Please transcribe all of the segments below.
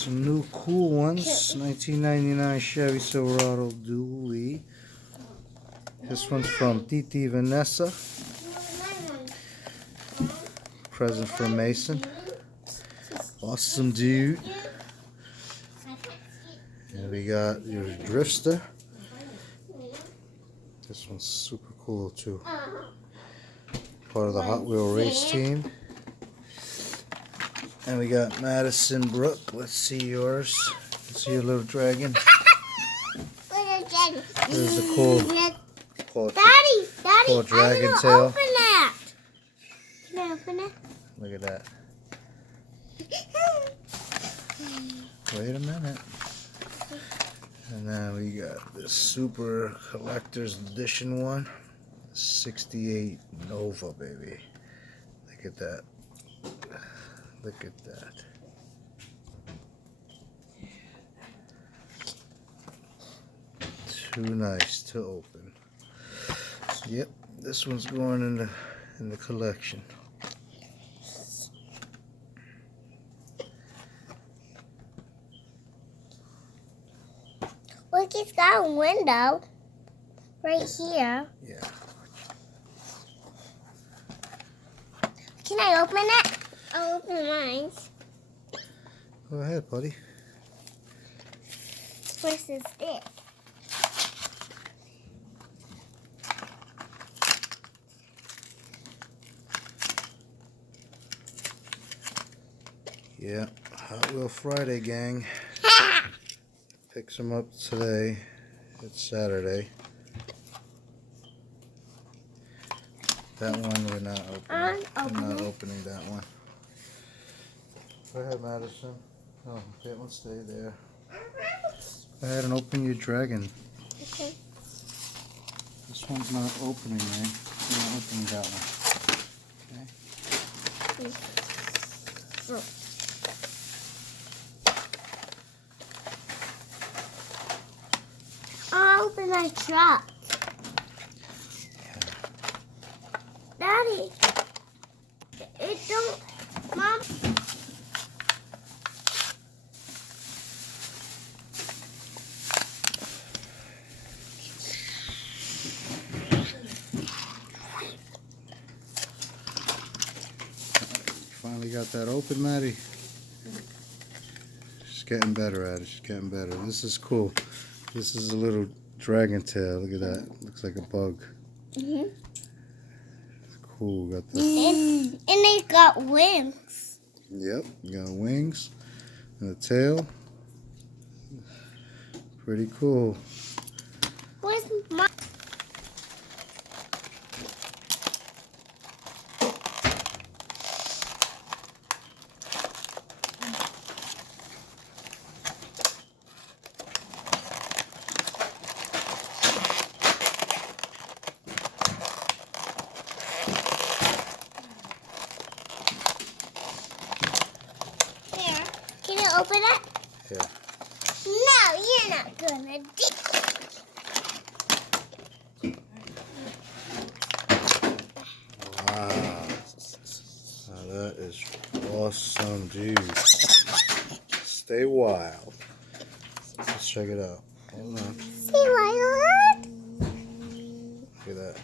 Some new cool ones. 1999 Chevy Silverado Dually. This one's from Titi Vanessa. Present from Mason. Awesome dude. And we got your Drifter. This one's super cool too. Part of the Hot Wheel race team. And we got Madison Brooke. Let's see yours. Let's see your little dragon. There's a cool dragon tail. Open that. Can I open it? Look at that. Wait a minute. And then we got this super collector's edition one. 68 Nova, baby. Look at that. Look at that. Too nice to open. Yep, this one's going in the collection. Look, it's got a window right here. Yeah. Can I open it? I'll open mine. Go ahead, buddy. Where's the stick? Yeah, Hot Wheel Friday, gang. Picks them up today. It's Saturday. That one we're not opening. We're not opening that one. Go ahead, Madison. Oh, that one stay there. Go ahead and open your dragon. Okay. This one's not opening, man. We're not opening that one. Okay. Oh. I'll open my truck. Daddy, it don't, Mom. Finally got that open, Maddie. She's getting better at it. She's getting better. This is cool. This is a little dragon tail. Look at that. Looks like a bug. Mm-hmm. It's cool. Got the. And they got wings. Yep. You got wings and a tail. Pretty cool. Where's my? Can you open it? Yeah. No, you're not gonna do. Wow. Now that is awesome, dude. Stay wild. Let's check it out. Hold on. See what? Look at that.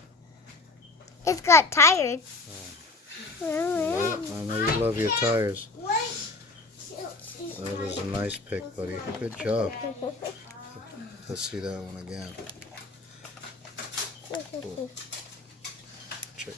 It's got tires. Yep, I know you love your tires. That is a nice pick, buddy. Good job. Let's see that one again. Cool. Check.